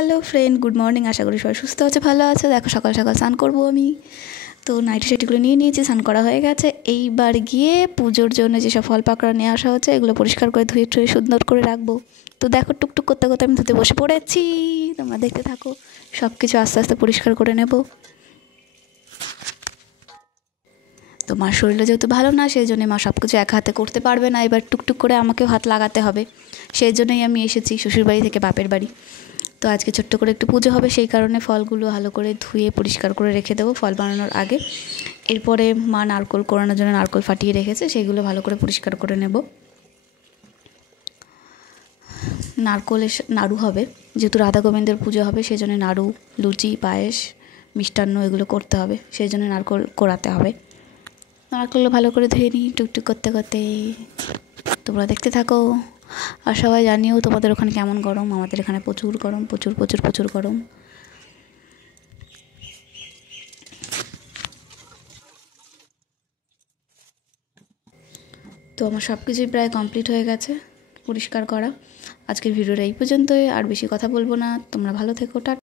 Hello friend, good morning. আশা করি সবাই সুস্থ আছে, ভালো আছে। দেখো সকাল সকাল স্নান করবো আমি। তো নাইটি সেটিগুলো নিয়ে নিয়েছি, স্নান করা হয়ে গেছে। এইবার গিয়ে পুজোর জন্য যেসব ফল পাকড়া নিয়ে আসা হচ্ছে এগুলো পরিষ্কার করে ধুয়ে টুয়ে সুন্দর করে রাখবো। তো দেখো টুকটুক করতে করতে আমি ধুতে বসে পড়েছি। তোমরা দেখতে থাকো, সব কিছু আস্তে আস্তে পরিষ্কার করে নেব। তো মার শরীরটা যেহেতু ভালো না, সেই জন্যে মা সব কিছু এক হাতে করতে পারবে না, এবার টুকটুক করে আমাকেও হাত লাগাতে হবে। সেই জন্যই আমি এসেছি শ্বশুরবাড়ি থেকে বাপের বাড়ি। তো আজকে ছোট্ট করে একটু পুজো হবে, সেই কারণে ফলগুলো ভালো করে ধুয়ে পরিষ্কার করে রেখে দেবো ফল বানানোর আগে। এরপরে মা নারকোল কোরানোর জন্য নারকোল ফাটিয়ে রেখেছে, সেগুলো ভালো করে পরিষ্কার করে নেব। নারকোলের নাড়ু হবে, যেহেতু রাধা গোবিন্দের পুজো হবে, সেই জন্য নাড়ু, লুচি, পায়েস, মিষ্টান্ন এগুলো করতে হবে, সেই জন্য নারকোল কোরাতে হবে। নারকোলগুলো ভালো করে ধুয়ে নিই টুকটুক করতে করতে। তোমরা দেখতে থাকো, আর সবাই জানিও তোমাদের ওখানে কেমন গরম। আমাদের এখানে প্রচুর গরম, প্রচুর প্রচুর প্রচুর গরম। তো আমার সব কিছুই প্রায় কমপ্লিট হয়ে গেছে পরিষ্কার করা। আজকের ভিডিওটা এই পর্যন্তই, আর বেশি কথা বলবো না। তোমরা ভালো থেকো, টাটা।